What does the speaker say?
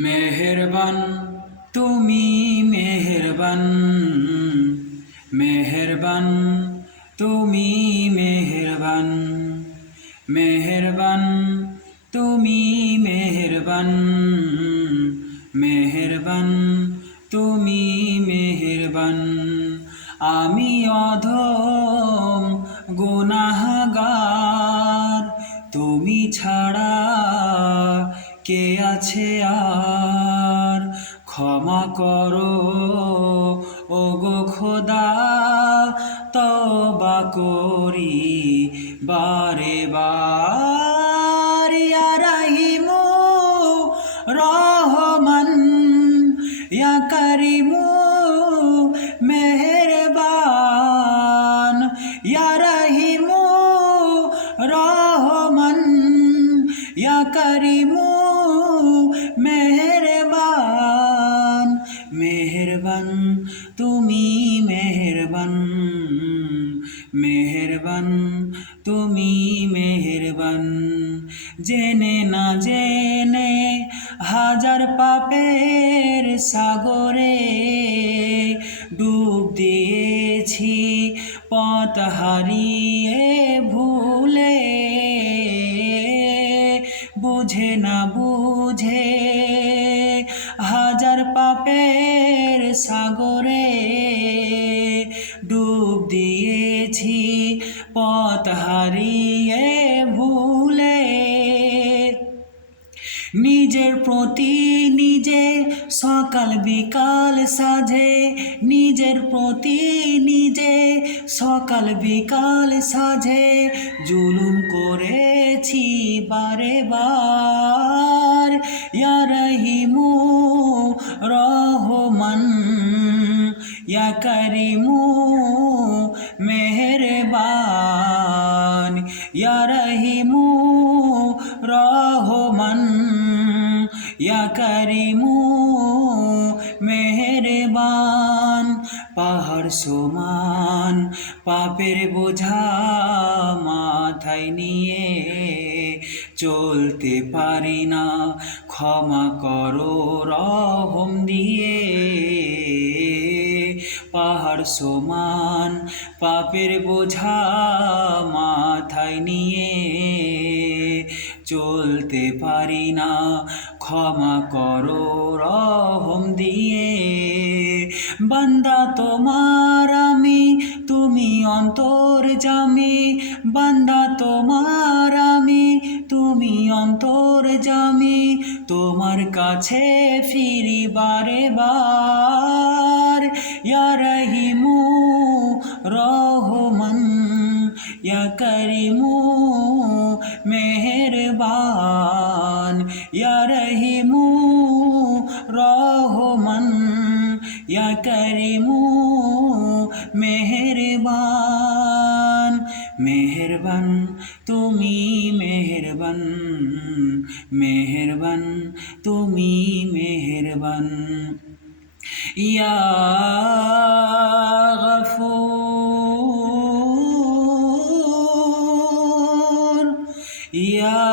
মেহেরবান তুমি মেহেরবান, মেহেরবান তুমি মেহেরবান, মেহেরবান তুমি মেহেরবান, মেহেরবান তুমি মেহেরবান। আমি অধম গুনাহগার, তুমি ছাড়া কে আছে আর? ক্ষমা করো ওগো খোদা, তওবা করি বারে বার। ইয়া রাহিমু রহমান, ইয়া কারিমু মেহেরবান, ইয়া রাহিমু রহমান, ইয়া কারিমু মেহেরবান। মেহেরবান তুমি মেহেরবান, মেহেরবান তুমি মেহেরবান। জেনে না জেনে হাজার পাপের সাগরে ডুব দিয়েছি, পথ হারিয়ে ভুলে। বুঝে না বুঝে হাজার পাপের সাগরে ডুব দিয়েছি, পথ হারিয়ে ভুলে। নিজের প্রতি নিজে সকাল বিকাল সাজে, নিজের প্রতি নিজে সকাল বিকাল সাজে জুলুম করেছি বারে বার। ইয়া রহিমু রহমান, ইয়া কারিমু মেহেরবান, ইয়া রহিমু রহমান, ইয়া কারিমু মেহেরবান। পাহাড় সমান পাপের বোঝা মাথায় নিয়ে চলতে পারি না, ক্ষমা করো রহম দিয়ে। পাহাড় সমান পাপের বোঝা মাথায় নিয়ে চলতে পারি না, ক্ষমা করো রহম দিয়ে। বান্দা তোমার আমি, তুমি অন্তর্যামী, বান্দা তোমার আমি, তুমি অন্তর্যামী। তোমার কাছে ফিরি বারে বার। ইয়া রহিমু রহমান, ইয়া কারিমু মেহেরবান, ইয়া রহিমু রহমান, ইয়া কারিমু মেহেরবান। মেহেরবান তুমি মেহেরবান, মেহেরবান তুমি মেহেরবান। ইয়া গফুর, ইয়া